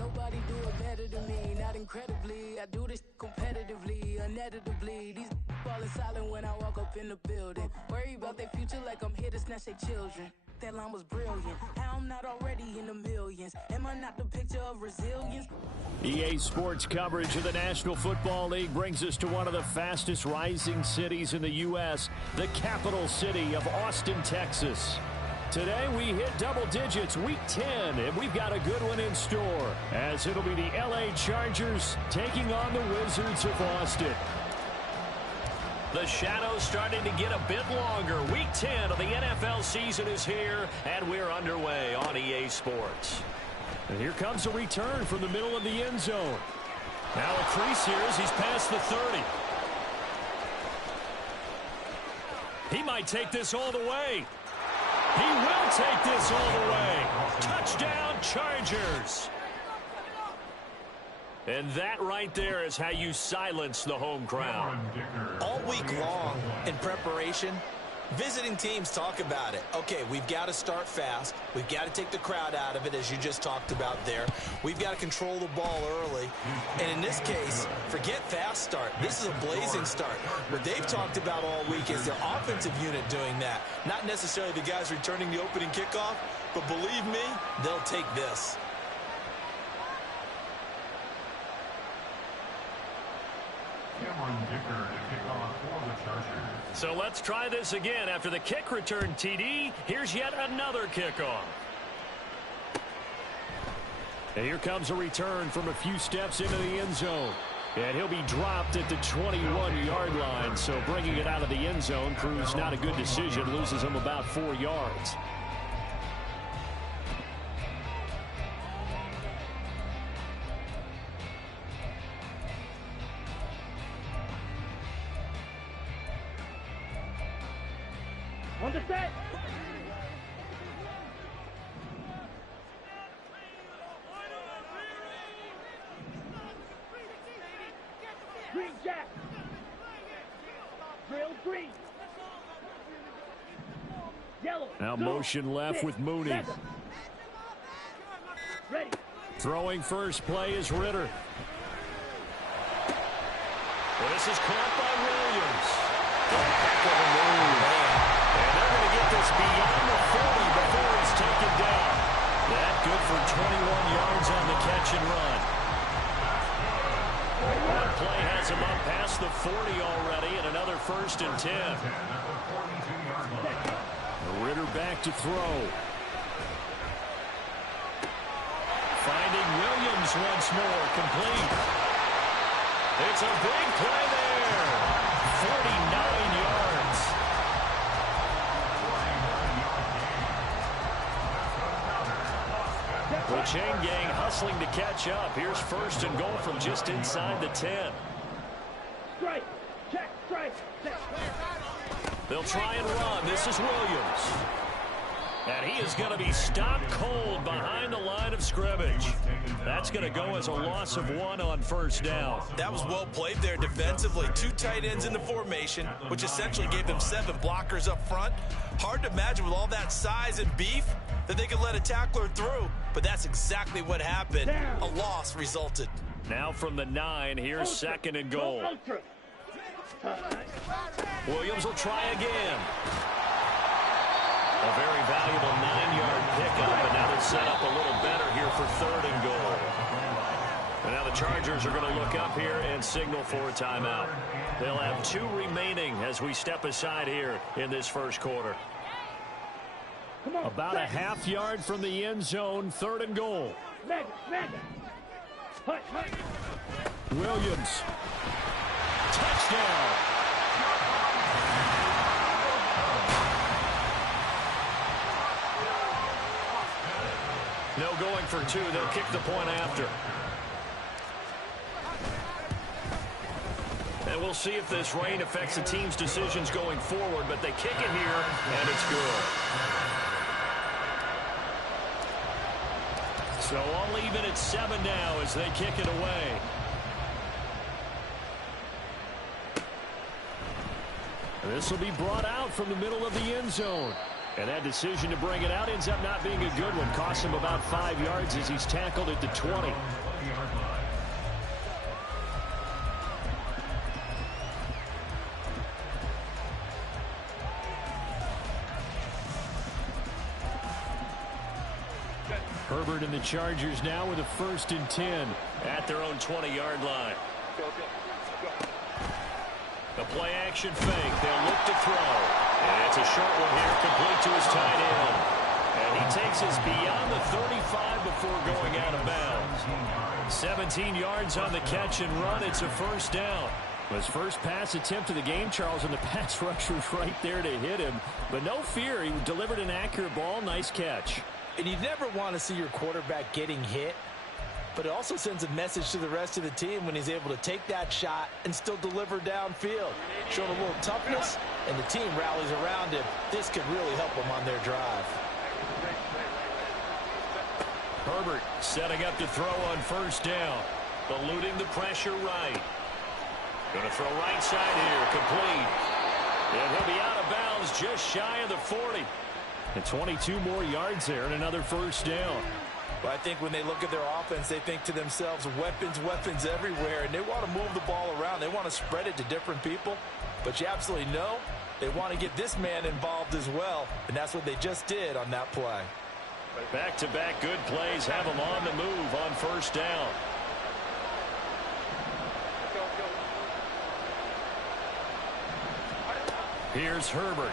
Nobody do it better than me, not incredibly. I do this competitively, uneditably. These falling silent when I walk up in the building. Worry about their future like I'm here to snatch their children. That line was brilliant. How I'm not already in the millions. Am I not the picture of resilience? EA Sports coverage of the National Football League brings us to one of the fastest rising cities in the U.S., the capital city of Austin, Texas. Today we hit double digits, week 10, and we've got a good one in store, as it'll be the LA Chargers taking on the Wizards of Austin. The shadow's starting to get a bit longer. Week 10 of the NFL season is here, and we're underway on EA Sports. And here comes a return from the middle of the end zone. Now a crease here as he's past the 30. He might take this all the way. He will take this all the way. Touchdown, Chargers. And that right there is how you silence the home crowd. All week long in preparation, visiting teams talk about it. Okay, we've got to start fast. We've got to take the crowd out of it, as you just talked about there. We've got to control the ball early. And in this case, forget fast start. This is a blazing start. What they've talked about all week is their offensive unit doing that. Not necessarily the guys returning the opening kickoff, but believe me, they'll take this. So let's try this again. After the kick return TD, here's yet another kickoff. And here comes a return from a few steps into the end zone. And he'll be dropped at the 21-yard line. So bringing it out of the end zone proves not a good decision. Loses him about 4 yards. On the set. Green jack. Drill green. Yellow. Now motion left with Mooney. Ready. Throwing first play is Ritter. Well, this is caught by Williams. Heck of a move. And they're going to get this beyond the 40 before he's taken down. That good for 21 yards on the catch and run. One play has him up past the 40 already, and another 1st and 10. Ritter back to throw. Finding Williams once more, complete. It's a big play there. 49 yards. The chain gang hustling to catch up. Here's 1st and goal from just inside the 10. Strike. Check. Strike. They'll try and run. This is Williams. And he is going to be stopped cold behind the line of scrimmage. That's going to go as a loss of 1 on 1st down. That was well played there defensively. 2 tight ends in the formation, which essentially gave them 7 blockers up front. Hard to imagine with all that size and beef that they could let a tackler through, but that's exactly what happened. A loss resulted. Now from the 9, here's 2nd and goal. Williams will try again. A very valuable 9-yard pickup, and now they're set up a little better here for 3rd and goal. And now the Chargers are going to look up here and signal for a timeout. They'll have 2 remaining as we step aside here in this 1st quarter. About a half yard from the end zone, 3rd and goal. Williams. Touchdown. No going for 2. They'll kick the point after. And we'll see if this rain affects the team's decisions going forward, but they kick it here, and it's good. So all even at 7 now as they kick it away. This will be brought out from the middle of the end zone. And that decision to bring it out ends up not being a good one. Costs him about 5 yards as he's tackled at the 20. Herbert and the Chargers now with a 1st and 10 at their own 20-yard line. The play action fake. They'll look to throw. And it's a short one here, complete to his tight end. And he takes us beyond the 35 before going out of bounds. 17 yards on the catch and run. It's a 1st down. His first pass attempt of the game, Charles, and the pass rush was right there to hit him. But no fear, he delivered an accurate ball. Nice catch. And you never want to see your quarterback getting hit, but it also sends a message to the rest of the team when he's able to take that shot and still deliver downfield. Showing a little toughness, and the team rallies around him. This could really help them on their drive. Herbert setting up to throw on 1st down. Eluding the pressure right. Going to throw right side here, complete. And he'll be out of bounds just shy of the 40. And 22 more yards there and another 1st down. But I think when they look at their offense, they think to themselves, weapons everywhere, and they want to move the ball around. They want to spread it to different people. But you absolutely know they want to get this man involved as well, and that's what they just did on that play. Back-to-back good plays have them on the move on 1st down. Here's Herbert.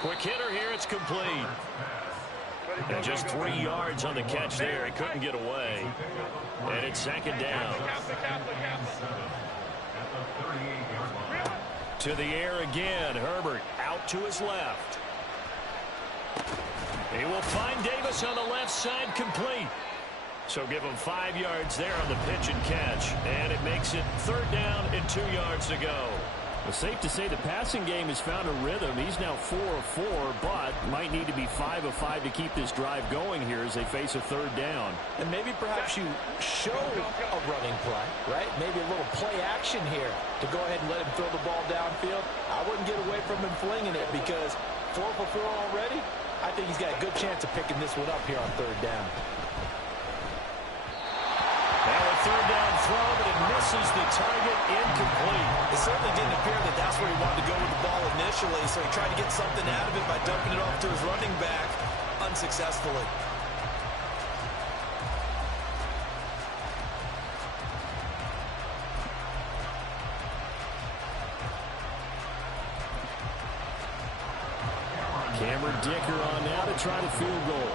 Quick hitter here, it's complete. And just 3 yards on the catch there. He couldn't get away. And it's 2nd down. To the air again. Herbert out to his left. He will find Davis on the left side, complete. So give him 5 yards there on the pitch and catch. And it makes it 3rd down and 2 yards to go. Well, safe to say the passing game has found a rhythm. He's now 4 of 4, but might need to be 5 of 5 to keep this drive going here as they face a 3rd down. And maybe perhaps you show a running play, right? Maybe a little play action here to go ahead and let him throw the ball downfield. I wouldn't get away from him flinging it because 4 for 4 already. I think he's got a good chance of picking this one up here on 3rd down. Now a 3rd down throw, but it misses the target, incomplete. It certainly didn't appear that that's where he wanted to go with the ball initially, so he tried to get something out of it by dumping it off to his running back unsuccessfully. Cameron Dicker on now to try the field goal.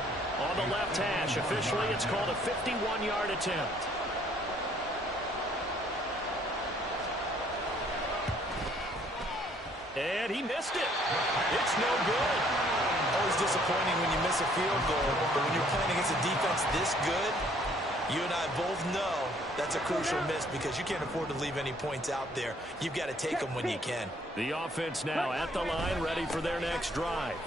On the left hash, officially it's called a 51-yard attempt. And he missed it. It's no good. Always disappointing when you miss a field goal, but when you're playing against a defense this good, you and I both know that's a crucial miss because you can't afford to leave any points out there. You've got to take them when you can. The offense now at the line, ready for their next drive.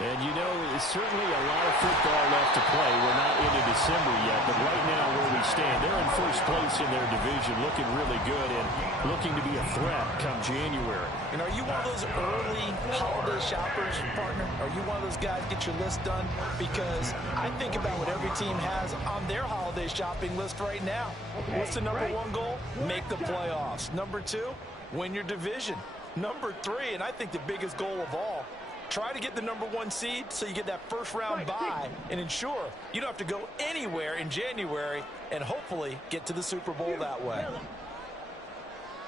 And you know, it's certainly a lot of football left to play. We're not into December yet, but right now where we stand, they're in first place in their division, looking really good and looking to be a threat come January. And are you one of those early holiday shoppers, partner? Are you one of those guys get your list done? Because I think about what every team has on their holiday shopping list right now. What's the number 1 goal? Make the playoffs. Number 2, win your division. Number 3, and I think the biggest goal of all, try to get the number 1 seed so you get that first-round bye and ensure you don't have to go anywhere in January and hopefully get to the Super Bowl that way.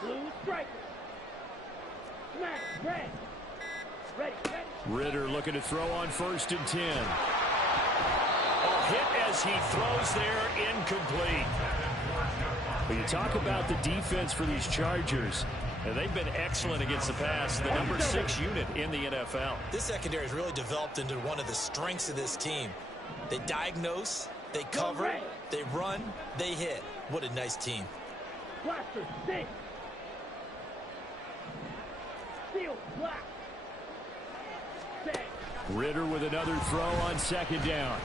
Blue striker. Smash. Red. Ready. Ritter looking to throw on 1st and 10. Oh, hit as he throws there, incomplete. But you talk about the defense for these Chargers. And they've been excellent against the pass, the number 6 unit in the NFL. This secondary has really developed into one of the strengths of this team. They diagnose, they cover, they run, they hit. What a nice team. Blaster 6. Steel black. Ritter with another throw on 2nd down.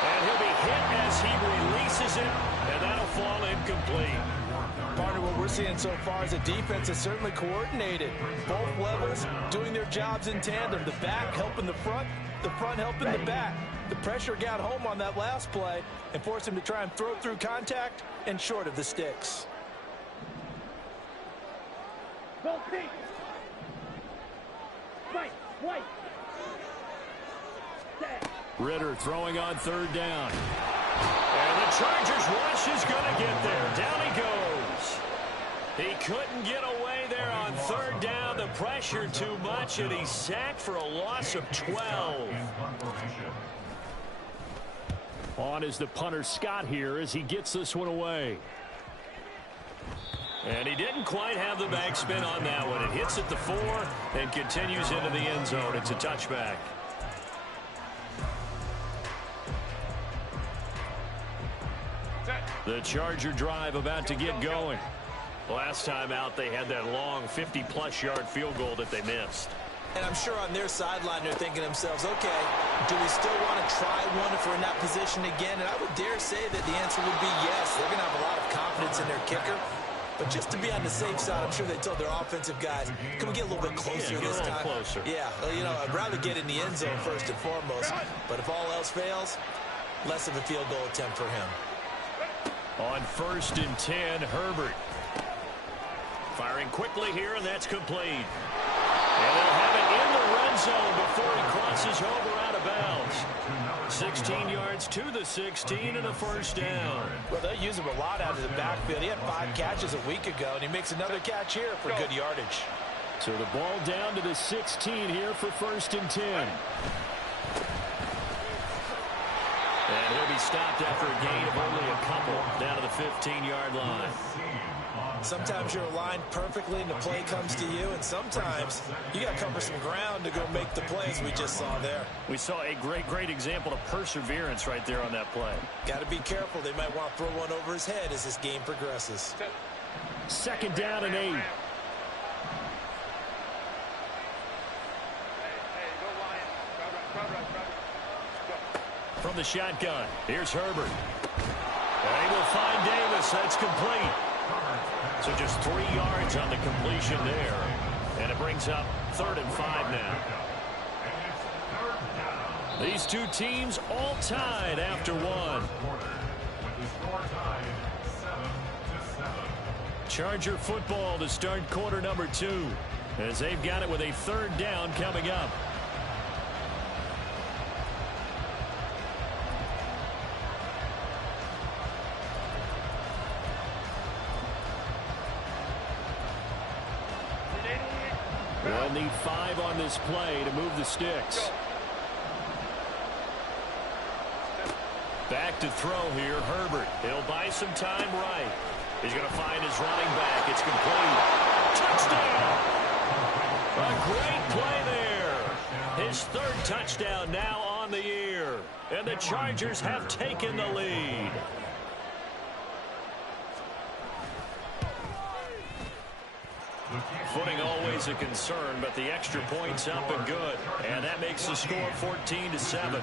And he'll be hit as he releases it, and that'll fall incomplete. Partner, what we're seeing so far is the defense is certainly coordinated. Both levels doing their jobs in tandem. The back helping the front helping the back. The pressure got home on that last play and forced him to try and throw through contact and short of the sticks. Go pink. White. Set. Ritter throwing on third down. And the Chargers rush is going to get there. Down he goes. He couldn't get away there on third down. The pressure too much, and he's sacked for a loss of 12. On is the punter Scott here as he gets this one away. And he didn't quite have the backspin on that one. It hits at the 4 and continues into the end zone. It's a touchback. The Charger drive about to get going. Last time out, they had that long 50-plus yard field goal that they missed. And I'm sure on their sideline they're thinking to themselves, okay, do we still want to try one if we're in that position again? And I would dare say that the answer would be yes. They're going to have a lot of confidence in their kicker. But just to be on the safe side, I'm sure they told their offensive guys, can we get a little bit closer this time? Closer. Yeah, you know, I'd rather get in the end zone first and foremost. But if all else fails, less of a field goal attempt for him. On 1st and 10, Herbert. Firing quickly here, and that's complete. And they'll have it in the red zone before he crosses over out of bounds. 16 yards to the 16 and a first down. Well, they use him a lot out of the backfield. He had 5 catches a week ago, and he makes another catch here for good yardage. So the ball down to the 16 here for 1st and 10. And he'll be stopped after a gain of only a couple down to the 15-yard line. Sometimes you're aligned perfectly and the play comes to you, and sometimes you got to cover some ground to go make the plays we just saw there. We saw a great example of perseverance right there on that play. Got to be careful. They might want to throw one over his head as this game progresses. 2nd down and 8. From the shotgun, here's Herbert. And he will find Davis. That's complete. So just 3 yards on the completion there. And it brings up 3rd and 5 now. These two teams all tied after one. Charger football to start quarter number 2. As they've got it with a 3rd down coming up. 5 on this play to move the sticks. Back to throw here, Herbert. He'll buy some time right. He's going to find his running back. It's complete. Touchdown! A great play there. His 3rd touchdown now on the year. And the Chargers have taken the lead. Footing always a concern, but the extra point's up and good. And that makes the score 14-7.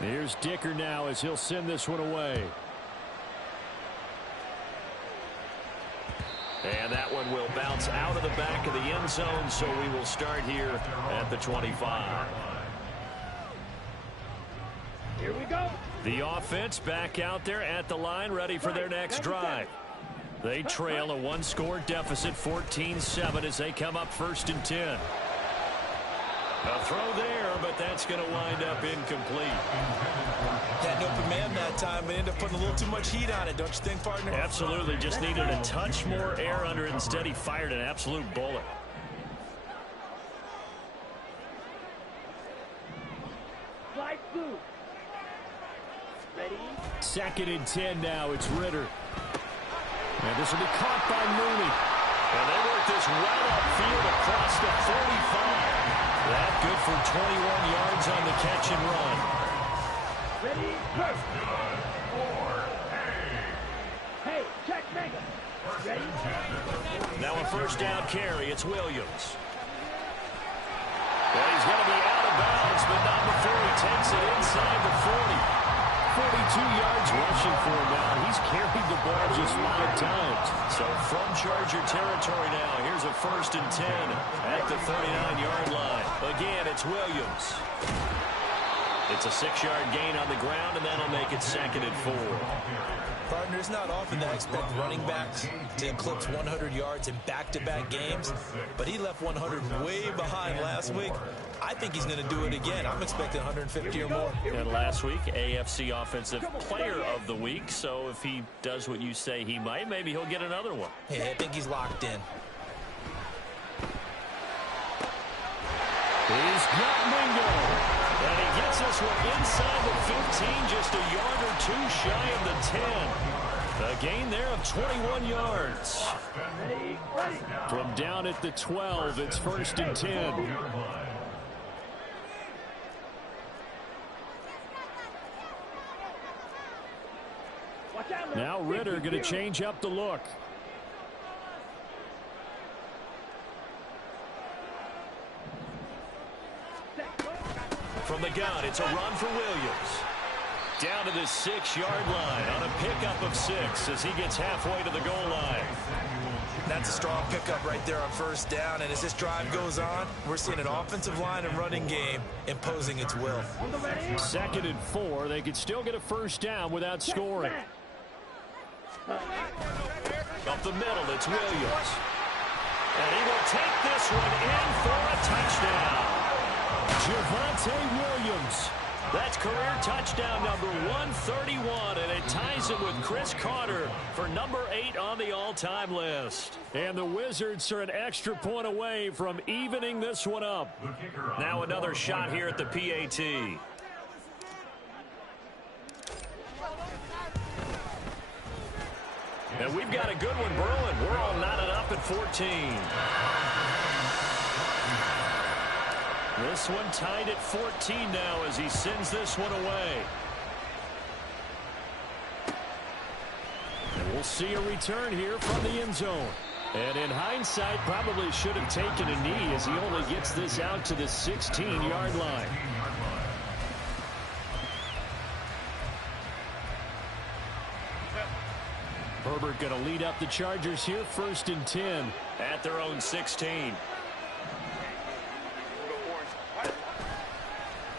Here's Dicker now as he'll send this one away. And that one will bounce out of the back of the end zone, so we will start here at the 25. Here we go. The offense back out there at the line, ready for their next drive. They trail a 1-score deficit, 14-7, as they come up 1st and 10. A throw there, but that's going to wind up incomplete. Had an open man that time, but ended up putting a little too much heat on it, don't you think, partner? Absolutely. Just needed a touch more air under it. Instead, he fired an absolute bullet. Slide through. Ready? 2nd and 10 now. It's Ritter. And this will be caught by Mooney. And they work this well upfield across the 35. That good for 21 yards on the catch and run. Ready? First. Hey, check mega. Now a first down carry. It's Williams. Well, he's going to be out of bounds, but not before he takes it inside the 40. 42 yards rushing for him now. He's carried the ball just 5 times. So from Charger territory now, here's a 1st and 10 at the 39-yard line. Again, it's Williams. It's a 6-yard gain on the ground, and that'll make it 2nd and 4. Partner, it's not often that I expect running backs to eclipse 100 yards in back-to-back games, but he left 100 way behind last week. I think he's going to do it again. I'm expecting 150 or more. And last week, AFC Offensive Player of the Week, so if he does what you say he might, maybe he'll get another one. Yeah, I think he's locked in. He's got Mingo. And he gets this one inside the 15, just a yard or 2 shy of the 10. A gain there of 21 yards. From down at the 12, it's 1st and 10. Now Ritter going to change up the look. From the gun, it's a run for Williams. Down to the 6-yard line on a pickup of 6 as he gets halfway to the goal line. That's a strong pickup right there on 1st down, and as this drive goes on, we're seeing an offensive line and running game imposing its will. 2nd and 4, they could still get a 1st down without scoring. Up the middle, it's Williams. And he will take this one in for a touchdown. Javonte Williams. That's career touchdown number 131, and it ties him with Chris Carter for number 8 on the all-time list. And the Wizards are an extra point away from evening this one up. Now another shot here at the PAT. And we've got a good one brewing. We're all knotted up at 14. This one tied at 14 now as he sends this one away. And we'll see a return here from the end zone. And in hindsight, probably should have taken a knee as he only gets this out to the 16-yard line. Herbert going to lead up the Chargers here, 1st and 10 at their own 16.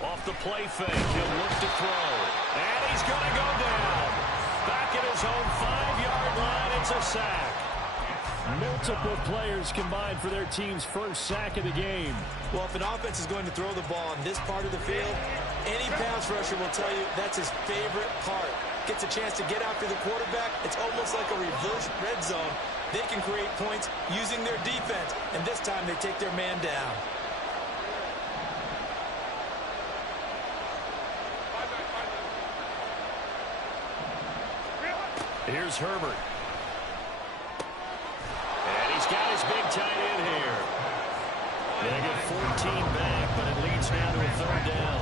Off the play fake, he'll look to throw. And he's going to go down. Back at his own 5-yard line, it's a sack. Multiple players combined for their team's first sack of the game. Well, if an offense is going to throw the ball on this part of the field, any pass rusher will tell you that's his favorite part. Gets a chance to get after the quarterback. It's almost like a reverse red zone. They can create points using their defense, and this time they take their man down. Here's Herbert. And he's got his big tight end here. They get 14 back, but it leads now to a 3rd down.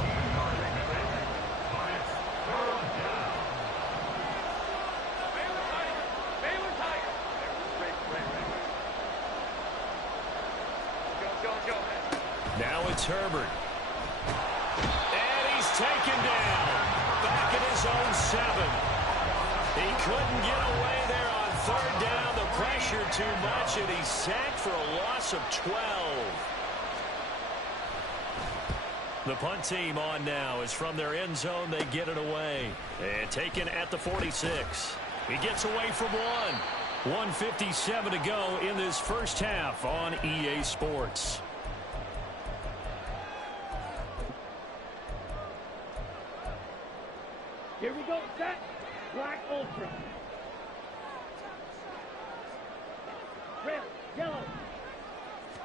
Now it's Herbert. And he's taken down. Back at his own 7. He couldn't get away there on 3rd down. The pressure too much, and he's sacked for a loss of 12. The punt team on now is from their end zone. They get it away. And taken at the 46. He gets away from 1. 1:57 to go in this first half on EA Sports. Here we go, set. Black Ultra. Red, yellow.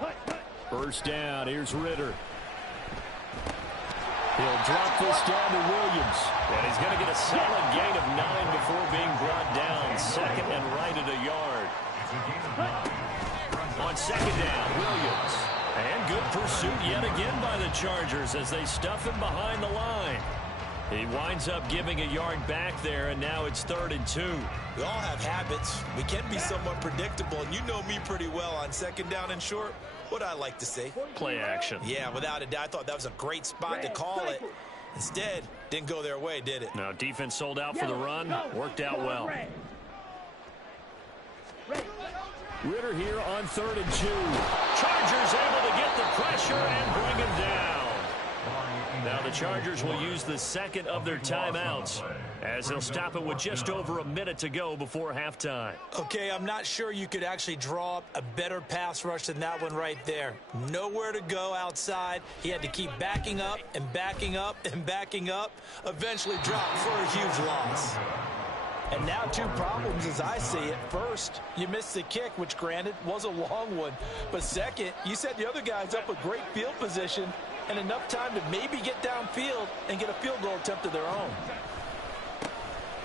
Cut, cut. First down, here's Ritter. He'll drop this down to Williams. And he's going to get a solid gain of 9 before being brought down. 2nd and right at a yard. On 2nd down, Williams. And good pursuit yet again by the Chargers as they stuff him behind the line. He winds up giving a yard back there, and now it's 3rd and 2. We all have habits. We can be somewhat predictable, and you know me pretty well on 2nd down and short. What I like to say? Play action. Yeah, without a doubt. I thought that was a great spot to call it. Instead, didn't go their way, did it? Now, defense sold out for the run. Worked out well. Ritter here on 3rd and 2. Chargers able to get the pressure and bring him down. Now the Chargers will use the 2nd of their timeouts as they'll stop it with just over a minute to go before halftime. Okay, I'm not sure you could actually draw up a better pass rush than that one right there. Nowhere to go outside. He had to keep backing up and backing up and backing up. Eventually dropped for a huge loss. And now 2 problems as I see it. First, you missed the kick, which granted was a long one. But second, you set the other guys up with great field position and enough time to maybe get downfield and get a field goal attempt of their own.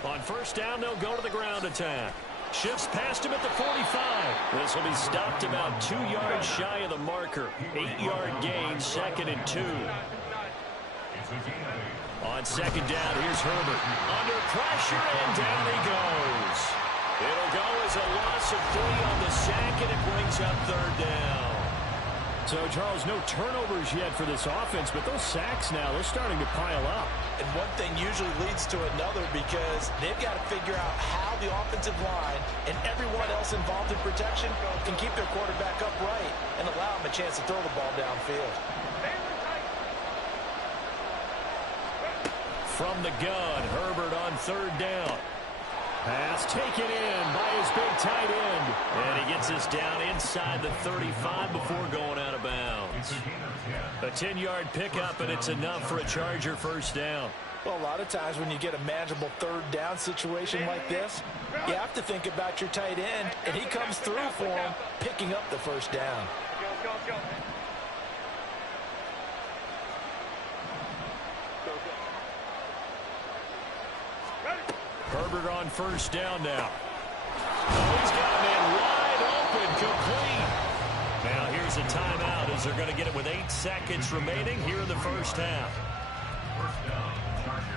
On 1st down, they'll go to the ground attack. Shifts past him at the 45. This will be stopped about 2 yards shy of the marker. 8-yard gain, 2nd and 2. On 2nd down, here's Herbert. Under pressure, and down he goes. It'll go as a loss of 3 on the sack, and it brings up 3rd down. So, Charles, no turnovers yet for this offense, but those sacks now, they're starting to pile up. And one thing usually leads to another because they've got to figure out how the offensive line and everyone else involved in protection can keep their quarterback upright and allow him a chance to throw the ball downfield. From the gun, Herbert on 3rd down. Pass taken in by his big tight end. And he gets us down inside the 35 before going out of bounds. A 10-yard pickup, and it's enough for a Charger 1st down. Well, a lot of times when you get a manageable 3rd down situation like this, you have to think about your tight end, and he comes through for him, picking up the 1st down. Go. Herbert on 1st down now. Oh, he's got a man wide open, complete. Now here's a timeout as they're going to get it with 8 seconds remaining here in the 1st half. 1st down, Chargers.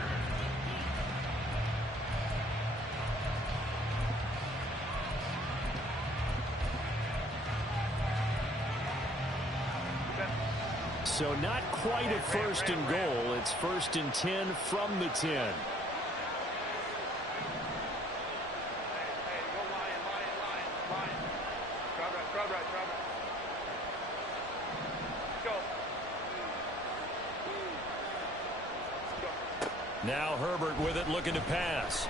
So not quite a 1st and goal. It's 1st and 10 from the 10. Now Herbert with it, looking to pass.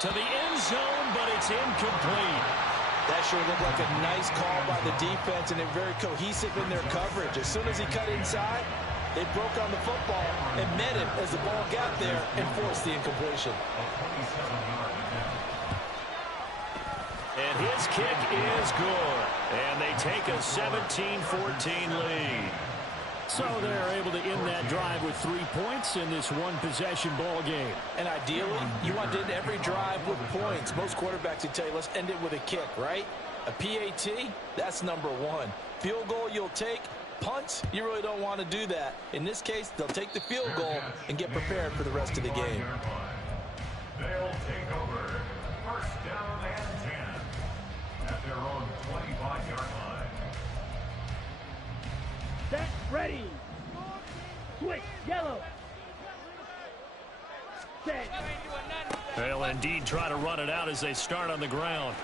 To the end zone, but it's incomplete. That sure looked like a nice call by the defense, and they're very cohesive in their coverage. As soon as he cut inside, they broke on the football and met him as the ball got there and forced the incompletion. And his kick is good. And they take a 17-14 lead. So they're able to end that drive with 3 points in this one-possession ball game. And ideally, you want to end every drive with points. Most quarterbacks would tell you, let's end it with a kick, right? A PAT, that's number 1. Field goal you'll take. Punts, you really don't want to do that. In this case, they'll take the field goal and get prepared for the rest of the game. They'll take over 1st down and 10 at their own 25-yard line. Set, ready. Switch, yellow. Set. They'll indeed try to run it out as they start on the ground.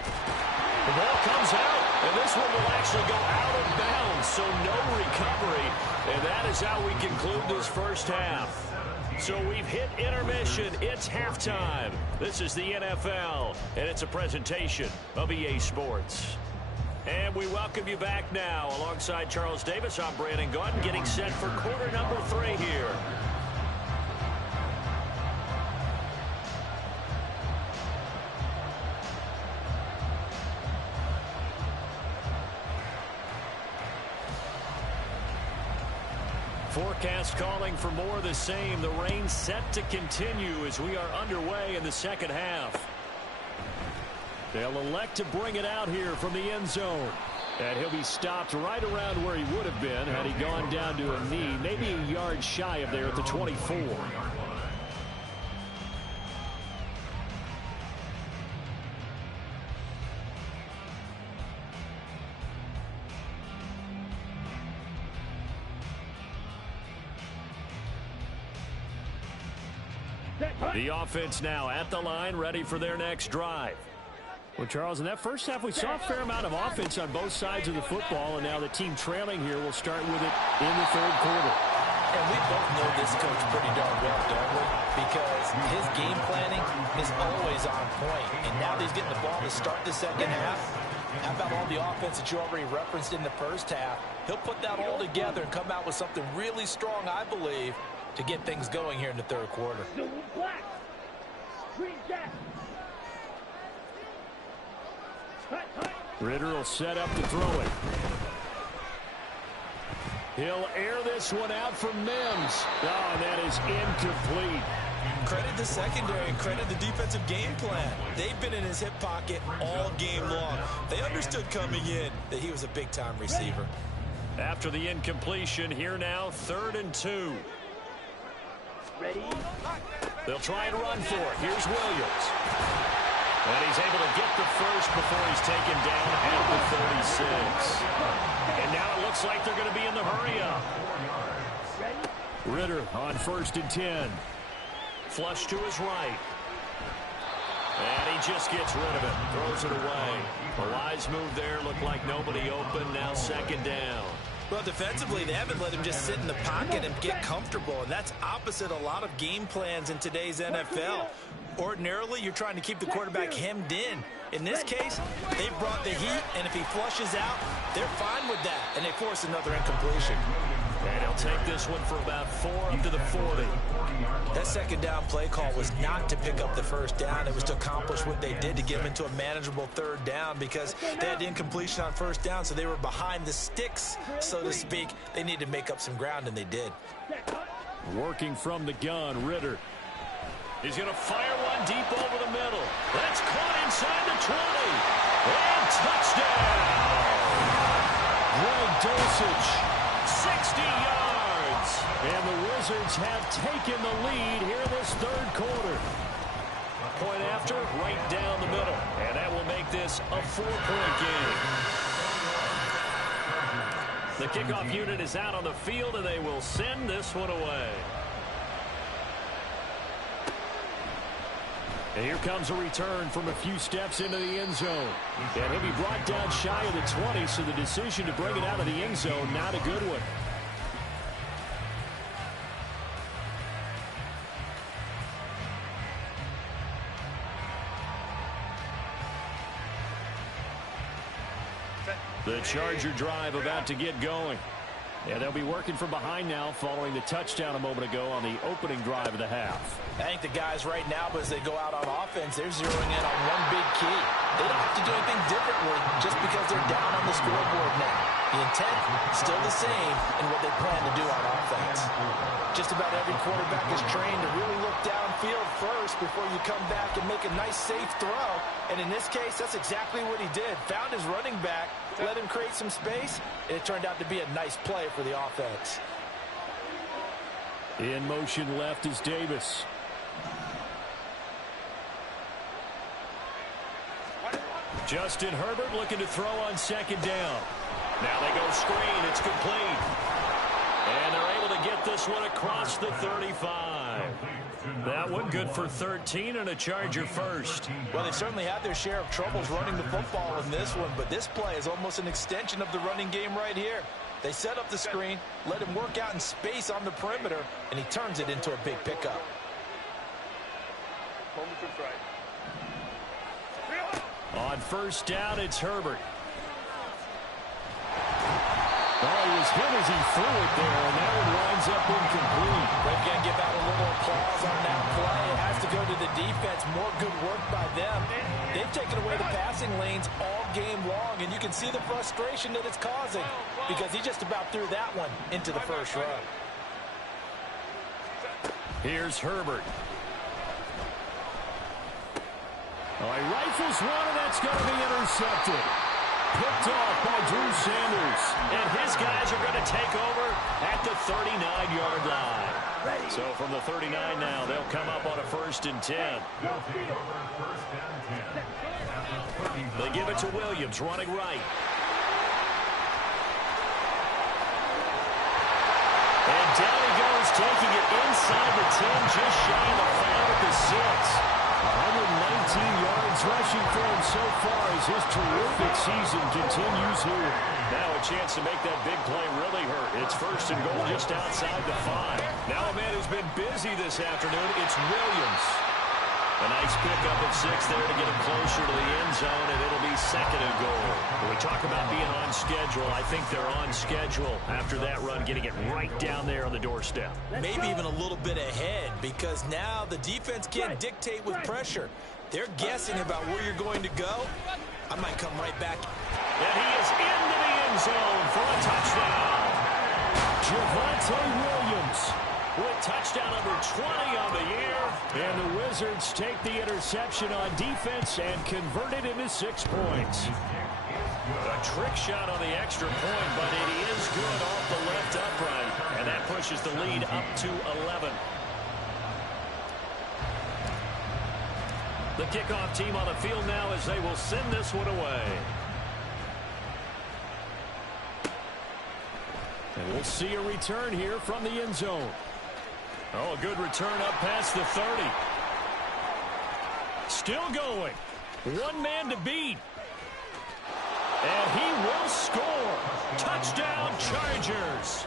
The ball comes out, and this one will actually go out of bounds, so no recovery. And that is how we conclude this 1st half. So we've hit intermission. It's halftime. This is the NFL, and it's a presentation of EA Sports. And we welcome you back now. Alongside Charles Davis, I'm Brandon Gaudin, getting set for quarter number 3 here. Forecast calling for more of the same. The rain set to continue as we are underway in the 2nd half. They'll elect to bring it out here from the end zone. And he'll be stopped right around where he would have been had he gone down to a knee, maybe a yard shy of there at the 24. The offense now at the line, ready for their next drive. Well, Charles, in that first half, we saw a fair amount of offense on both sides of the football, and now the team trailing here will start with it in the third quarter. And we both know this coach pretty darn well, don't we? Because his game planning is always on point. And now that he's getting the ball to start the second half, how about all the offense that you already referenced in the first half? He'll put that all together and come out with something really strong, I believe, to get things going here in the third quarter. Ritter will set up to throw it. He'll air this one out for Mims. Oh, and that is incomplete. Credit the secondary and credit the defensive game plan. They've been in his hip pocket all game long. They understood coming in that he was a big-time receiver. After the incompletion, here now, 3rd and 2. Ready? They'll try and run for it. Here's Williams. And he's able to get the first before he's taken down at the 36. And now it looks like they're going to be in the hurry-up. Ritter on 1st and 10. Flush to his right. And he just gets rid of it. Throws it away. A wise move there. Looked like nobody open. Now 2nd down. Well, defensively, they haven't let him just sit in the pocket and get comfortable, and that's opposite a lot of game plans in today's NFL. Ordinarily, you're trying to keep the quarterback hemmed in. In this case, they brought the heat, and if he flushes out, they're fine with that, and they force another incompletion. And he'll take this one for about 4 up to the 40. That 2nd down play call was not to pick up the 1st down. It was to accomplish what they did to get him into a manageable 3rd down because they had the incompletion on 1st down, so they were behind the sticks, so to speak. They needed to make up some ground, and they did. Working from the gun, Ritter. He's going to fire one deep over the middle. That's caught inside the 20. And touchdown! Greg Dulcich. 60 yards. And the Wizards have taken the lead here this 3rd quarter. Point after, right down the middle. And that will make this a 4-point game. The kickoff unit is out on the field, and they will send this one away. And here comes a return from a few steps into the end zone. And he'll be brought down shy of the 20, so the decision to bring it out of the end zone, not a good one. The Charger drive about to get going. Yeah, they'll be working from behind now following the touchdown a moment ago on the opening drive of the half. I think the guys right now, but as they go out on offense, they're zeroing in on one big key. They don't have to do anything differently just because they're down on the scoreboard now. The intent, still the same in what they plan to do on offense. Just about every quarterback is trained to really look downfield first before you come back and make a nice, safe throw. And in this case, that's exactly what he did. Found his running back, let him create some space, and it turned out to be a nice play for the offense. In motion left is Davis. Justin Herbert looking to throw on 2nd down. Now they go screen. It's complete. And they're able to get this one across the 35. That one good for 13 and a Charger first. Well, they certainly had their share of troubles running the football in this one, but this play is almost an extension of the running game right here. They set up the screen, let him work out in space on the perimeter, and he turns it into a big pickup. On 1st down, it's Herbert. Oh, he was hit as he threw it there, and that one winds up incomplete. They've got to give out a little applause on that play. It has to go to the defense. More good work by them. They've taken away the passing lanes all game long, and you can see the frustration that it's causing because he just about threw that one into the first row. Here's Herbert. Oh, he rifles one, and that's going to be intercepted. picked off by Drew Sanders. And his guys are going to take over at the 39-yard line. So from the 39 now, they'll come up on a 1st and 10. They give it to Williams, running right. And down he goes, taking it inside the 10, just shy of the 5 at the 6. 119 yards rushing for him so far as his terrific season continues here. Now a chance to make that big play really hurt. It's 1st and goal just outside the 5. Now a man who's been busy this afternoon, it's Williams. A nice pickup of 6 there to get him closer to the end zone, and it'll be 2nd and goal. When we talk about being on schedule, I think they're on schedule after that run, getting it right down there on the doorstep. Maybe even a little bit ahead, because now the defense can't dictate with pressure. They're guessing about where you're going to go. I might come right back. And he is into the end zone for a touchdown. Javonte Williams with touchdown number 20 on the year. And the Wizards take the interception on defense and convert it into 6 points. A trick shot on the extra point, but it is good off the left upright. And that pushes the lead up to 11. The kickoff team on the field now as they will send this one away. And we'll see a return here from the end zone. Oh, a good return up past the 30. Still going. One man to beat. And he will score. Touchdown, Chargers.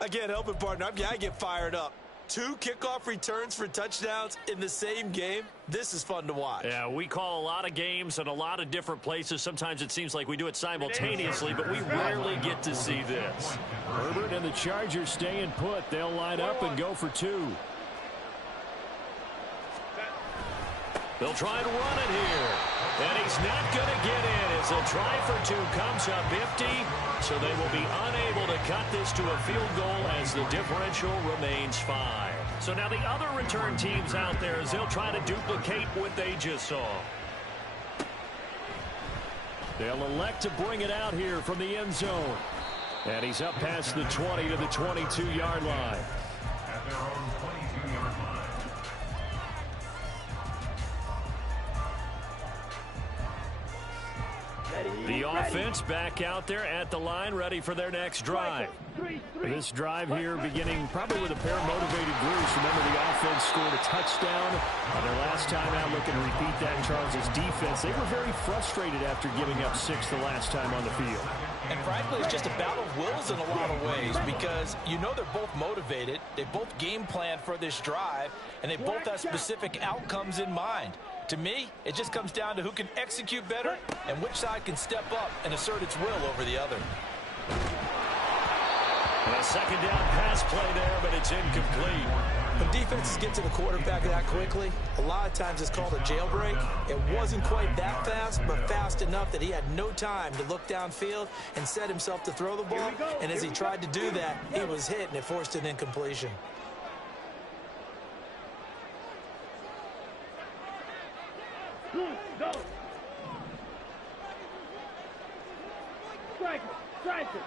I can't help it, partner. I get fired up. 2 kickoff returns for touchdowns in the same game. This is fun to watch. Yeah, we call a lot of games in a lot of different places. Sometimes it seems like we do it simultaneously, but we rarely get to see this. Herbert and the Chargers staying put. They'll line up and go for 2. They'll try to run it here. And he's not going to get in as a try for 2 comes up empty. So they will be unable to cut this to a field goal as the differential remains 5. So now the other return teams out there as they'll try to duplicate what they just saw. They'll elect to bring it out here from the end zone. And he's up past the 20 to the 22-yard line. At their own 22-yard line. The offense back out there at the line, ready for their next drive. This drive here beginning probably with a pair of motivated Bruce. Remember, the offense scored a touchdown on their last time out. Looking to repeat that in Charles' defense. They were very frustrated after giving up 6 the last time on the field. And frankly, it's just a battle of wills in a lot of ways, because you know they're both motivated. They both game plan for this drive, and they both have specific outcomes in mind. To me, it just comes down to who can execute better and which side can step up and assert its will over the other. And a 2nd down pass play there, but it's incomplete. When defenses get to the quarterback that quickly, a lot of times it's called a jailbreak. It wasn't quite that fast, but fast enough that he had no time to look downfield and set himself to throw the ball. And as he tried to do that, he was hit, and it forced an incompletion. Go. Striker.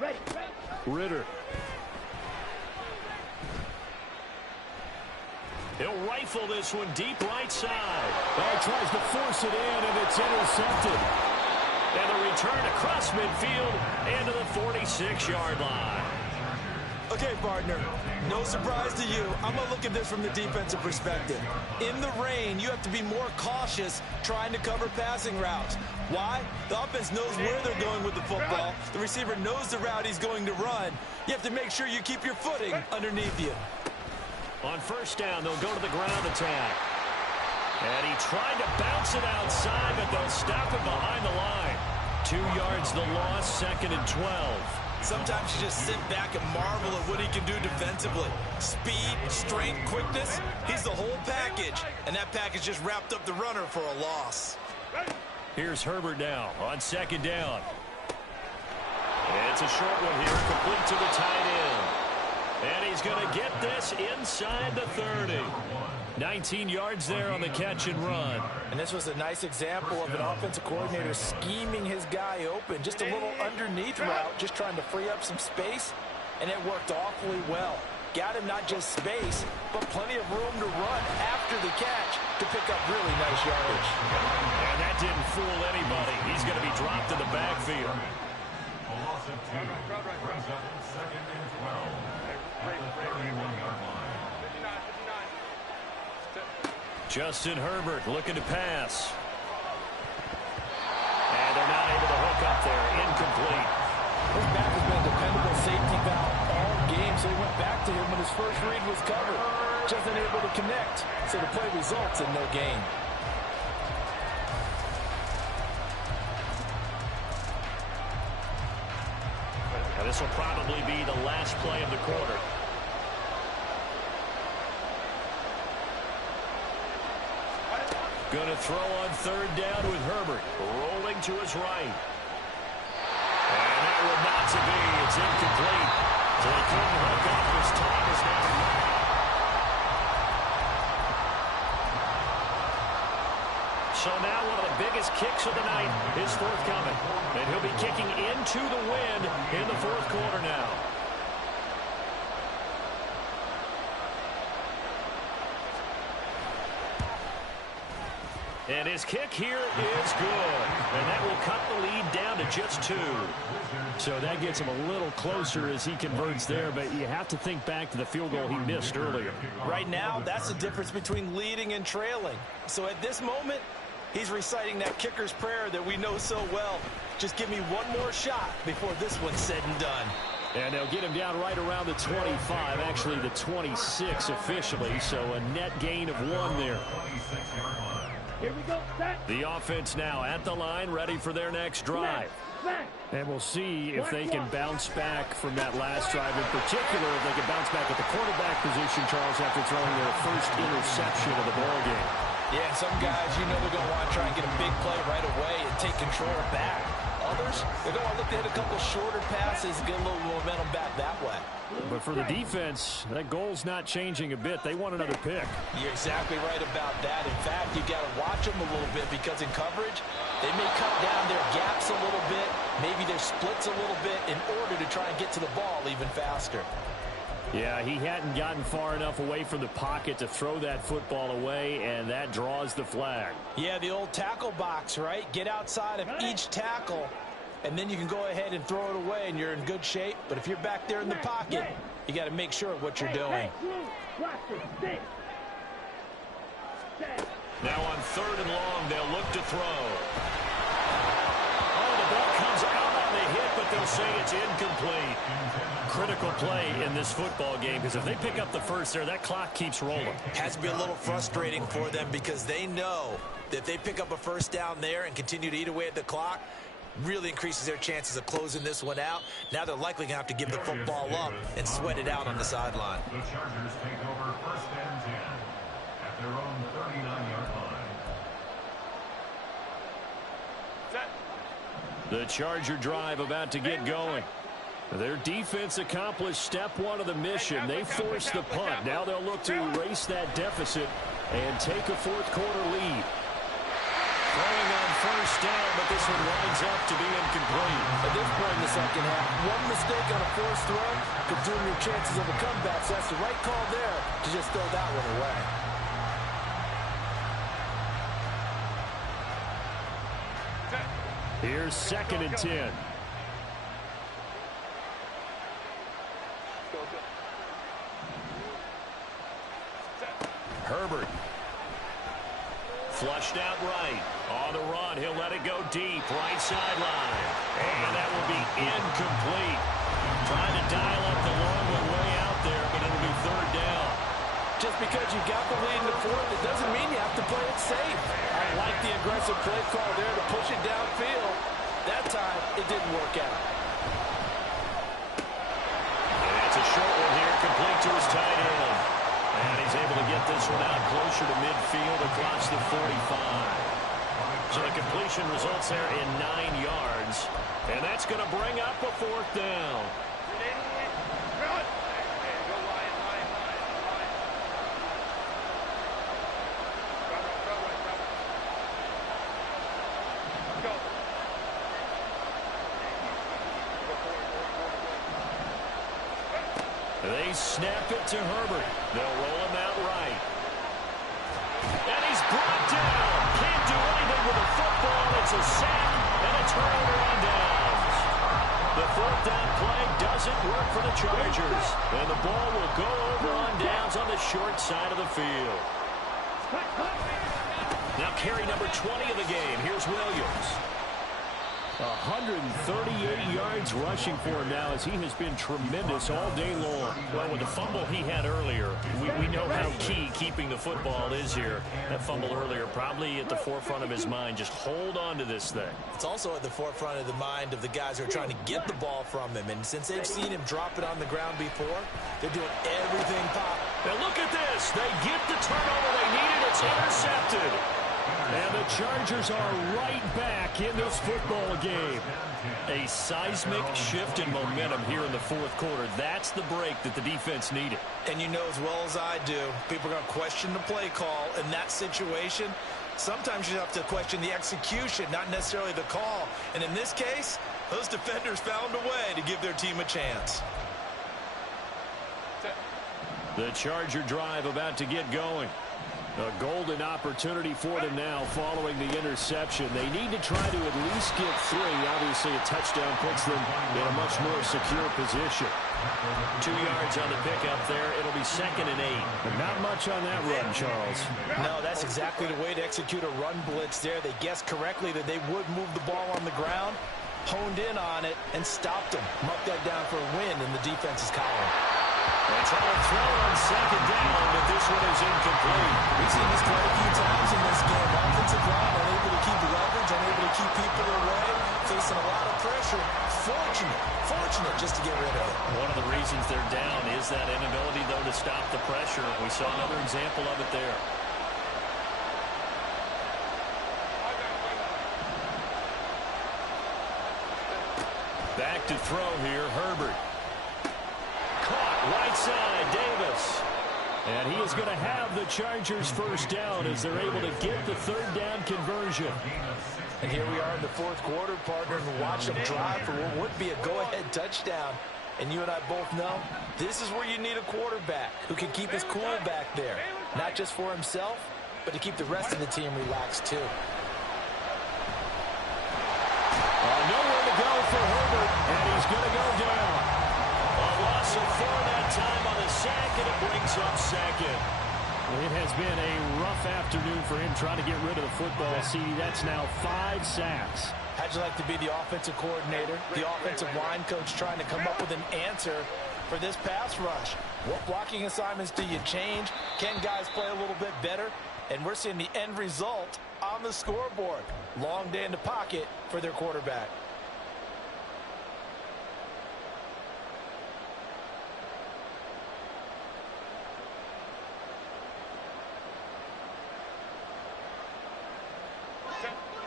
Ready. Ritter. He'll rifle this one deep right side. He tries to force it in, and it's intercepted. And a return across midfield and to the 46-yard line. Okay, partner, no surprise to you. I'm going to look at this from the defensive perspective. In the rain, you have to be more cautious trying to cover passing routes. Why? The offense knows where they're going with the football. The receiver knows the route he's going to run. You have to make sure you keep your footing underneath you. On 1st down, they'll go to the ground attack. And he tried to bounce it outside, but they'll stop him behind the line. 2 yards the loss, 2nd and 12. Sometimes you just sit back and marvel at what he can do defensively. Speed, strength, quickness, he's the whole package. And that package just wrapped up the runner for a loss. Here's Herbert now on 2nd down. And it's a short one here, complete to the tight end. And he's going to get this inside the 30. 19 yards there on the catch and run. And this was a nice example of an offensive coordinator scheming his guy open. Just a little underneath route, just trying to free up some space, and it worked awfully well. Got him not just space, but plenty of room to run after the catch to pick up really nice yardage. And that didn't fool anybody. He's going to be dropped in the backfield. A loss of 2 brings up 2nd and 12 at the 31-yard line. Justin Herbert looking to pass. And they're not able to hook up there. Incomplete. His back has been a dependable safety valve all game, so he went back to him when his first read was covered. Just unable to connect, so the play results in no gain. Now this will probably be the last play of the quarter. Going to throw on 3rd down with Herbert. Rolling to his right. And that will not to be. It's incomplete. So he couldn't hook up. His time is now. So now one of the biggest kicks of the night is forthcoming. And he'll be kicking into the wind in the 4th quarter now. And his kick here is good. And that will cut the lead down to just 2. So that gets him a little closer as he converts there, but you have to think back to the field goal he missed earlier. Right now, that's the difference between leading and trailing. So at this moment, he's reciting that kicker's prayer that we know so well. Just give me one more shot before this one's said and done. And they'll get him down right around the 25, actually the 26 officially, so a net gain of 1 there. Here we go. Set. The offense now at the line, ready for their next drive. And we'll see if they can bounce back from that last drive, in particular if they can bounce back at the quarterback position, Charles, after throwing their first interception of the ball game. Yeah, some guys, you know, they're going to want to try and get a big play right away and take control back. Others, they're going to look to hit a couple shorter passes, get a little momentum back that way. But for the defense, that goal's not changing a bit. They want another pick. You're exactly right about that. In fact, you got to watch them a little bit because in coverage, they may cut down their gaps a little bit, maybe their splits a little bit in order to try and get to the ball even faster. Yeah, he hadn't gotten far enough away from the pocket to throw that football away, and that draws the flag. Yeah, the old tackle box, right? Get outside of each tackle, and then you can go ahead and throw it away, and you're in good shape. But if you're back there in the pocket, you got to make sure of what you're doing. Now on 3rd and long, they'll look to throw. Oh, the ball comes out on the hit, but they'll say it's incomplete. Critical play in this football game, because if they pick up the first there, that clock keeps rolling. Has to be a little frustrating for them because they know that if they pick up a first down there and continue to eat away at the clock, really increases their chances of closing this one out. Now they're likely going to have to give the football up and sweat it out on the sideline. The Chargers take over 1st and 10 at their own 39-yard line. The Charger drive about to get going. Their defense accomplished step 1 of the mission. They forced the punt. Now they'll look to erase that deficit and take a 4th quarter lead. Throwing on 1st down, but this one winds up to be incomplete. At this point in the second half, one mistake on a forced throw could doom your chances of a comeback. So that's the right call there to just throw that one away. Here's 2nd and 10. Herbert. Flushed out right. On the run, he'll let it go deep. Right sideline. And that will be incomplete. Trying to dial up the long one way out there, but it'll be 3rd down. Just because you got the lead in the 4th, it doesn't mean you have to play it safe. I like the aggressive play call there to push it downfield. That time, it didn't work out. And that's a short one here, complete to his tight end. And he's able to get this one out closer to midfield across the 45. So the completion results there in 9 yards. And that's going to bring up a 4th down. They snap it to Herbert. They'll roll him out right. And he's brought down. Can't do anything with the football. It's a sack and a turnover on downs. The fourth down play doesn't work for the Chargers. And the ball will go over on downs on the short side of the field. Now carry number 20 of the game. Here's Williams. 138 yards rushing for him now as he has been tremendous all day long. Well, with the fumble he had earlier, we know how key keeping the football is here. That fumble earlier probably at the forefront of his mind. Just hold on to this thing. It's also at the forefront of the mind of the guys who are trying to get the ball from him. And since they've seen him drop it on the ground before, they're doing everything possible. Now look at this. They get the turnover they needed. It's intercepted. And the Chargers are right back in this football game. A seismic shift in momentum here in the fourth quarter. That's the break that the defense needed. And you know as well as I do, people are going to question the play call in that situation. Sometimes you have to question the execution, not necessarily the call. And in this case, those defenders found a way to give their team a chance. The Charger drive about to get going. A golden opportunity for them now following the interception. They need to try to at least get 3. Obviously, a touchdown puts them in a much more secure position. 2 yards on the pickup there. It'll be 2nd and 8. But not much on that run, Charles. No, that's exactly the way to execute a run blitz there. They guessed correctly that they would move the ball on the ground, honed in on it, and stopped them. Marked that down for a win in the defense's column. They try to throw on 2nd down, but this one is incomplete. We've seen this quite a few times in this game. Offensive line unable to keep leverage, unable to keep people away, facing a lot of pressure. Fortunate just to get rid of it. One of the reasons they're down is that inability, though, to stop the pressure. We saw another example of it there. Back to throw here, Herbert. Right side, Davis. And he is going to have the Chargers first down as they're able to get the 3rd down conversion. And here we are in the fourth quarter, partner, and watch them drive for what would be a go-ahead touchdown. And you and I both know this is where you need a quarterback who can keep his cool back there. Not just for himself, but to keep the rest of the team relaxed too. Nowhere to go for Herbert, and he's going to go down. Loss of 4 that time on the sack, and it brings up 2nd. It has been a rough afternoon for him trying to get rid of the football. See, that's now 5 sacks. How'd you like to be the offensive coordinator, the offensive line coach trying to come up with an answer for this pass rush? What blocking assignments do you change? Can guys play a little bit better? And we're seeing the end result on the scoreboard. Long day in the pocket for their quarterback.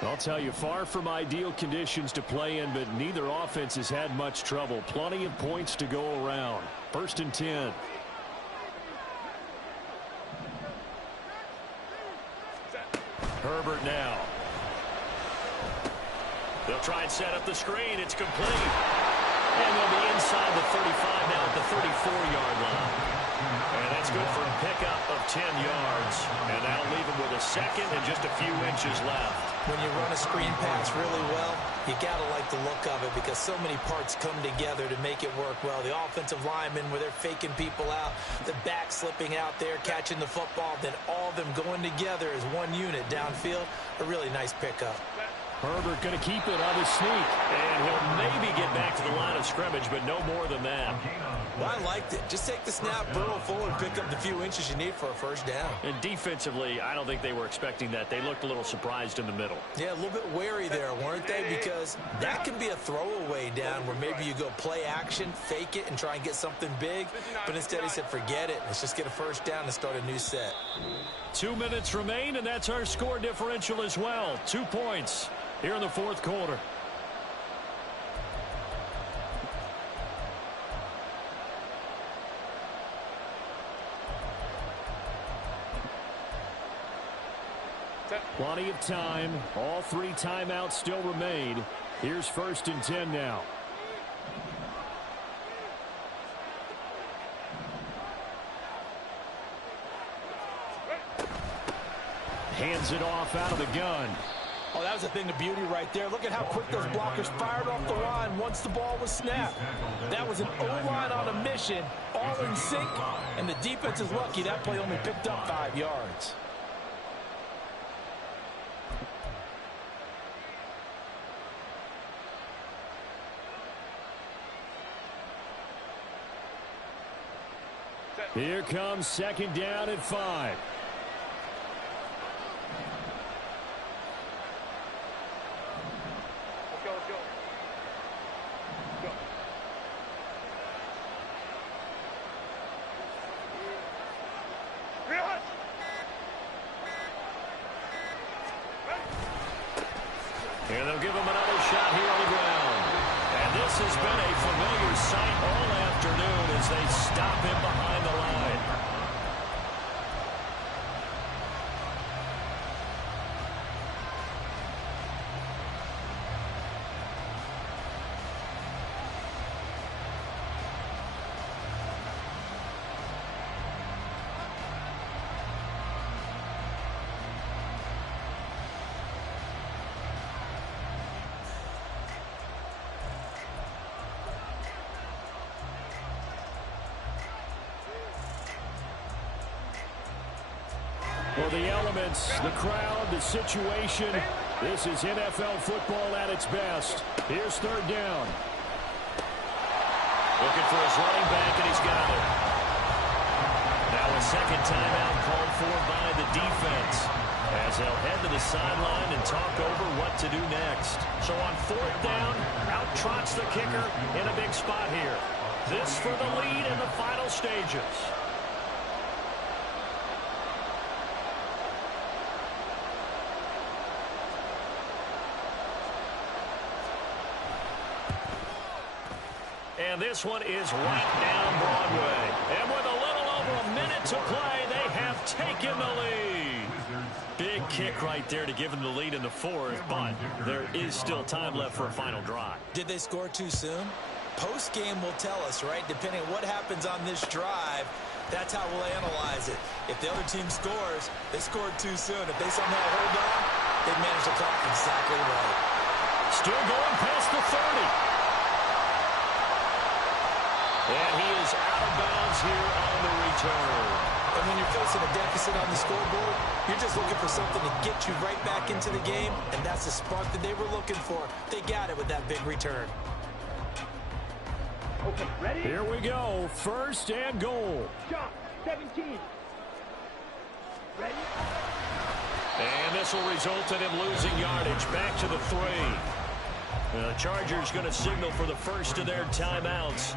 I'll tell you, far from ideal conditions to play in, but neither offense has had much trouble. Plenty of points to go around. 1st and 10. Herbert now. They'll try and set up the screen. It's complete. And they'll be inside the 35 now at the 34-yard line. And that's good for a pickup of 10 yards. And that'll leave him with a 2nd and just a few inches left. When you run a screen pass really well, you got to like the look of it because so many parts come together to make it work well. The offensive linemen, where they're faking people out, the back slipping out there, catching the football, then all of them going together as one unit downfield. A really nice pickup. Herbert going to keep it on the sneak. And he'll maybe get back to the line of scrimmage, but no more than that. Well, I liked it. Just take the snap, burrow forward, pick up the few inches you need for a first down. And defensively, I don't think they were expecting that. They looked a little surprised in the middle. Yeah, a little bit wary there, weren't they? Because that can be a throwaway down where maybe you go play action, fake it, and try and get something big. But instead he said, forget it. Let's just get a first down and start a new set. 2 minutes remain, and that's our score differential as well. 2 points here in the fourth quarter. Plenty of time. All 3 timeouts still remain. Here's 1st and 10 now. hands it off out of the gun. Oh, that was a thing of beauty right there. Look at how quick those blockers fired off the line once the ball was snapped. That was an O-line on a mission, all in sync, and the defense is lucky that play only picked up 5 yards. Here comes second down at 5. And they'll give him another shot here on the ground. And this has been a familiar sight all afternoon as they stop him behind the line. Well, the elements, the crowd, the situation, this is NFL football at its best. Here's third down. Looking for his running back, and he's got it. Now a second timeout called for by the defense as they'll head to the sideline and talk over what to do next. So on fourth down, out trots the kicker in a big spot here. This for the lead in the final stages. And this one is right down Broadway. And with a little over a minute to play, they have taken the lead. Big kick right there to give them the lead in the fourth, but there is still time left for a final drive. Did they score too soon? Post-game will tell us, right? Depending on what happens on this drive, that's how we'll analyze it. If the other team scores, they scored too soon. If they somehow hold on, they manage the clock exactly right. Still going past the 30. And he is out of bounds here on the return. And when you're facing a deficit on the scoreboard, you're just looking for something to get you right back into the game, and that's the spark that they were looking for. They got it with that big return. Okay, ready? Here we go. First and goal. Shot, 17. Ready? And this will result in him losing yardage back to the 3. The Chargers going to signal for the first of their timeouts.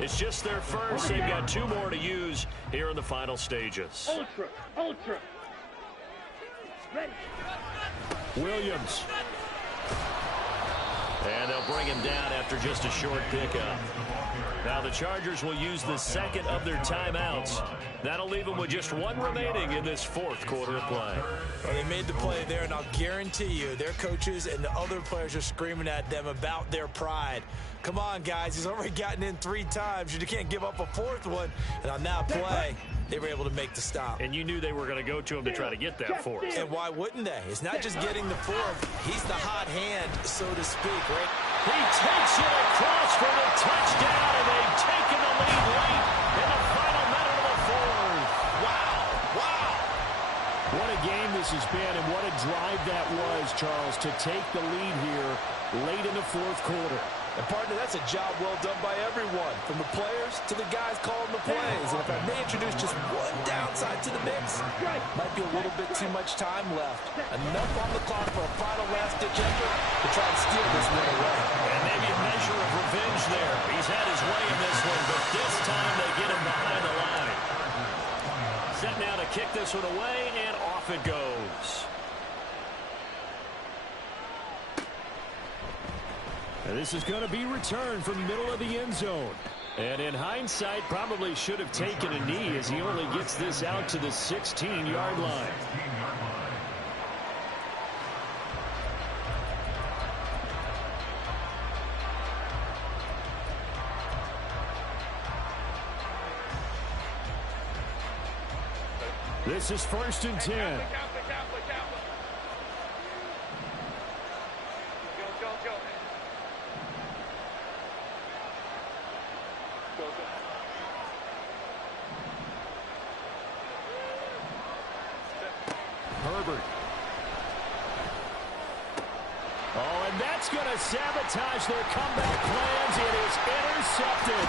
It's just their first. They've got 2 more to use here in the final stages. Ultra, ultra. Ready. Williams. And they'll bring him down after just a short pickup. Now the Chargers will use the second of their timeouts. That'll leave them with just 1 remaining in this fourth quarter of play. Well, they made the play there, and I'll guarantee you their coaches and the other players are screaming at them about their pride. Come on, guys. He's already gotten in 3 times. You can't give up a 4th one. And on that play, they were able to make the stop. And you knew they were going to go to him to try to get that 4th. And why wouldn't they? It's not just getting the 4th. He's the hot hand, so to speak, right? He takes it across for the touchdown, and they've taken the lead late in the final minute of the 4th. Wow. Wow. What a game this has been, and what a drive that was, Charles, to take the lead here late in the fourth quarter. And, partner, that's a job well done by everyone, from the players to the guys calling the plays. And if I may introduce just one downside to the mix, might be a little bit too much time left. Enough on the clock for a final last-ditch effort to try and steal this one away. And maybe a measure of revenge there. He's had his way in this one, but this time they get him behind the line. Set now to kick this one away, and off it goes. And this is going to be returned from the middle of the end zone. And in hindsight, probably should have taken a knee as he only gets this out to the 16-yard line. This is 1st and 10. That's going to sabotage their comeback plans. It is intercepted.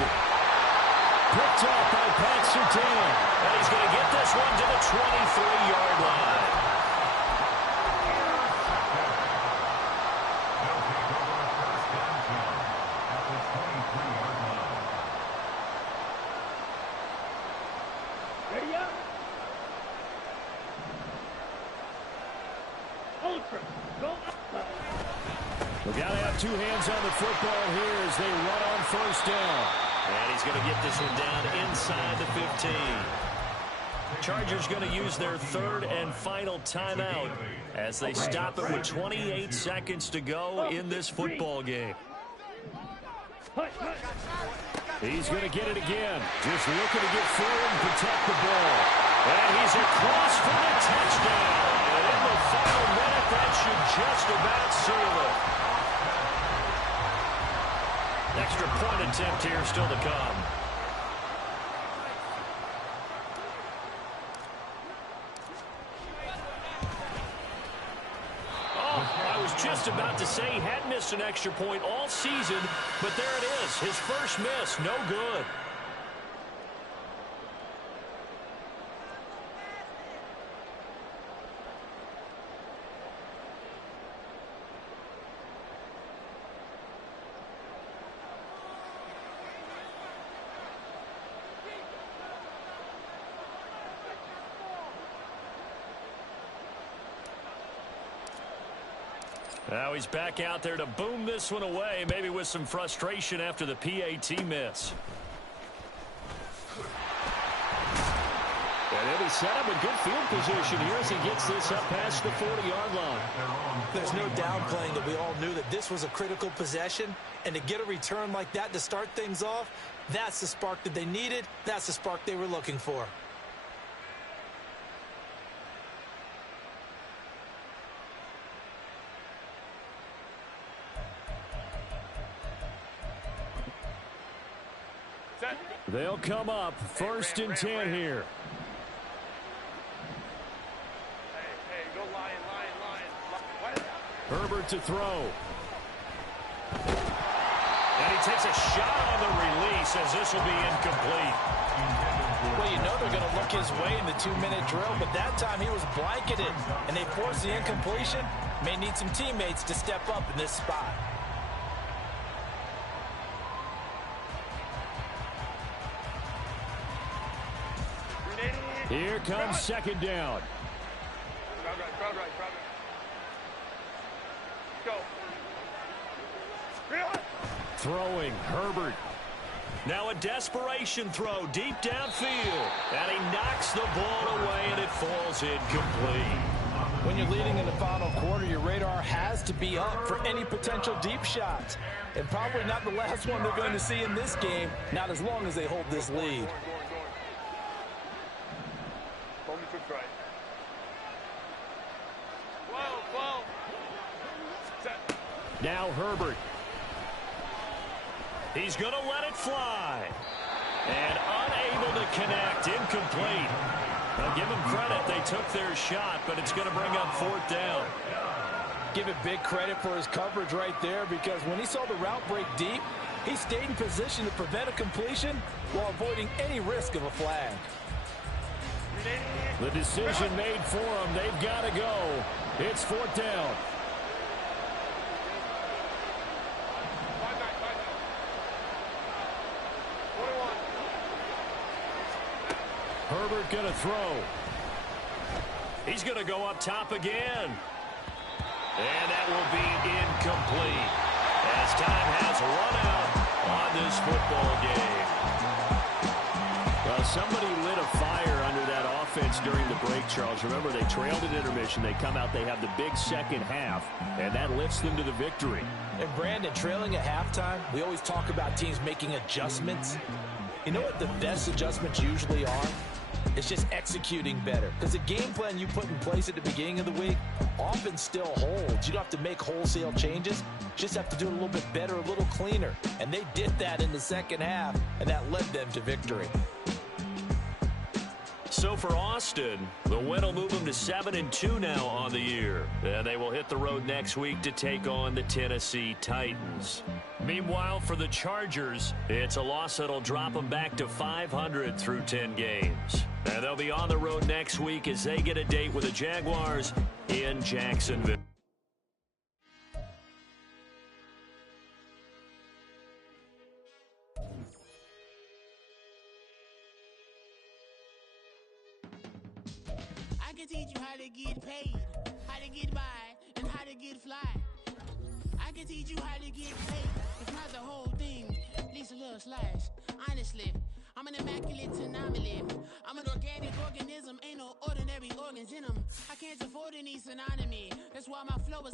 Picked up by Pat Surtain. And he's going to get this one to the 23-yard line. Ready up. Ultra, go up. We've got to have two hands on the football here as they run on first down. And he's going to get this one down inside the 15. Chargers going to use their third and final timeout as they stop it with 28 seconds to go in this football game. He's going to get it again. Just looking to get forward and protect the ball. And he's across for the touchdown. And in the final minute, that should just about seal it. Extra point attempt here still to come. I was just about to say he had missed an extra point all season, but there it is. His first miss, no good. Now he's back out there to boom this one away, maybe with some frustration after the PAT miss. And he'll be set up in good field position here as he gets this up past the 40-yard line. There's no downplaying that we all knew that this was a critical possession, and to get a return like that to start things off, that's the spark that they needed. That's the spark they were looking for. They'll come up first and 10 here. Herbert to throw. And he takes a shot on the release as this will be incomplete. Well, you know they're going to look his way in the 2-minute drill, but that time he was blanketed, and they forced the incompletion. May need some teammates to step up in this spot. Here comes second down. Crowd right. Go. Throwing, Herbert. Now a desperation throw deep downfield. And he knocks the ball away, and it falls incomplete. When you're leading in the final quarter, your radar has to be up for any potential deep shots. And probably not the last one they're going to see in this game, not as long as they hold this lead. Now Herbert. He's going to let it fly. And unable to connect, incomplete. Now give them credit, they took their shot, but it's going to bring up fourth down. Give it big credit for his coverage right there, because when he saw the route break deep, he stayed in position to prevent a completion while avoiding any risk of a flag. The decision made for them. They've got to go. It's fourth down. Herbert going to throw. He's going to go up top again. And that will be incomplete as time has run out on this football game. Well, somebody lit a fire under that offense during the break, Charles. Remember, they trailed at intermission. They come out, they have the big second half, and that lifts them to the victory. And Brandon, trailing at halftime, we always talk about teams making adjustments. You know what the best adjustments usually are? It's just executing better. Because the game plan you put in place at the beginning of the week often still holds. You don't have to make wholesale changes. You just have to do it a little bit better, a little cleaner. And they did that in the second half, and that led them to victory. So for Austin, the win will move them to 7-2 now on the year. And they will hit the road next week to take on the Tennessee Titans. Meanwhile, for the Chargers, it's a loss that'll drop them back to 500 through 10 games. And they'll be on the road next week as they get a date with the Jaguars in Jacksonville. I can teach you how to get paid, how to get by, and how to get fly. I can teach you how to get paid, if not the whole thing, at least a little slice. Honestly, I'm an immaculate anomaly. I'm an organic organism, ain't no ordinary organs in them. I can't afford any synonymy, that's why my flow is